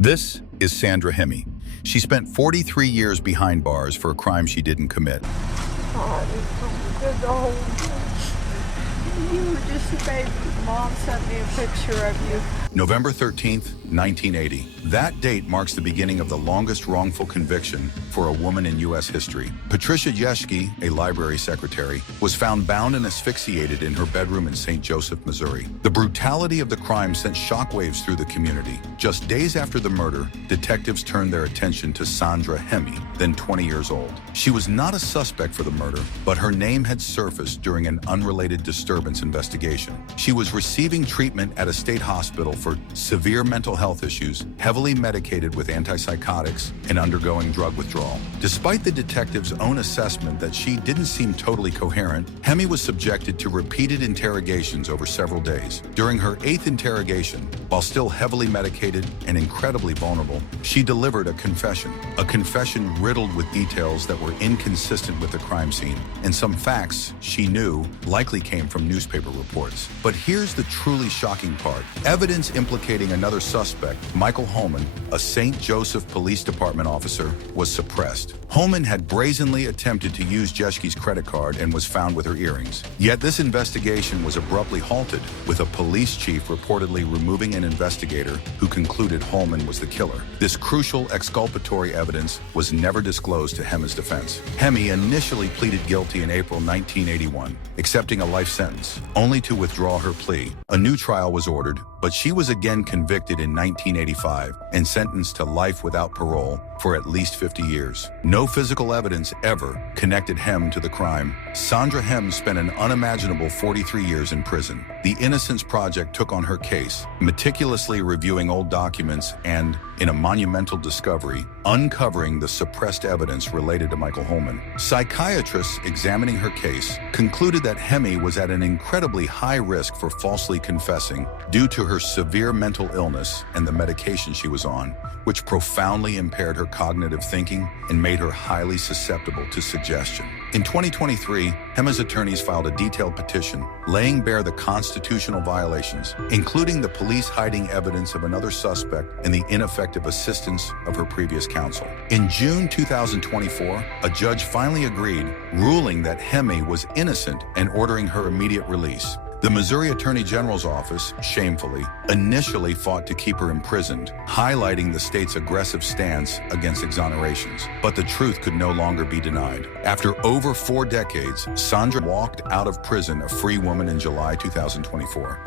This is Sandra Hemme. She spent 43 years behind bars for a crime she didn't commit. God, it's so good to hold you. You were just a baby. Mom sent me a picture of you. November 13th, 1980. That date marks the beginning of the longest wrongful conviction for a woman in U.S. history. Patricia Jeschke, a library secretary, was found bound and asphyxiated in her bedroom in St. Joseph, Missouri. The brutality of the crime sent shockwaves through the community. Just days after the murder, detectives turned their attention to Sandra Hemme, then 20 years old. She was not a suspect for the murder, but her name had surfaced during an unrelated disturbance investigation. She was receiving treatment at a state hospital for severe mental health issues, heavily medicated with antipsychotics, and undergoing drug withdrawal. Despite the detective's own assessment that she didn't seem totally coherent, Hemme was subjected to repeated interrogations over several days. During her 8th interrogation, while still heavily medicated and incredibly vulnerable, she delivered a confession riddled with details that were inconsistent with the crime scene, and some facts she knew likely came from newspaper reports. But here's the truly shocking part. Evidence implicating another suspect, Michael Holman, a St. Joseph Police Department officer, was suppressed. Holman had brazenly attempted to use Jeschke's credit card and was found with her earrings. Yet this investigation was abruptly halted, with a police chief reportedly removing an investigator who concluded Holman was the killer. This crucial exculpatory evidence was never disclosed to Hemme's defense. Hemme initially pleaded guilty in April 1981, accepting a life sentence, only to withdraw her plea. A new trial was ordered, but she was again convicted in 1985 and sentenced to life without parole for at least 50 years. No physical evidence ever connected Hemme to the crime. Sandra Hemme spent an unimaginable 43 years in prison. The Innocence Project took on her case, meticulously reviewing old documents and, in a monumental discovery, uncovering the suppressed evidence related to Michael Holman. Psychiatrists examining her case concluded that Hemme was at an incredibly high risk for falsely confessing due to her severe mental illness and the medication she was on, which profoundly impaired her cognitive thinking and made her highly susceptible to suggestion. In 2023, Hemme's attorneys filed a detailed petition laying bare the constitutional violations, including the police hiding evidence of another suspect and the ineffective assistance of her previous counsel. In June 2024, a judge finally agreed, ruling that Hemme was innocent and ordering her immediate release. The Missouri Attorney General's office, shamefully, initially fought to keep her imprisoned, highlighting the state's aggressive stance against exonerations. But the truth could no longer be denied. After over 4 decades, Sandra walked out of prison a free woman in July 2024.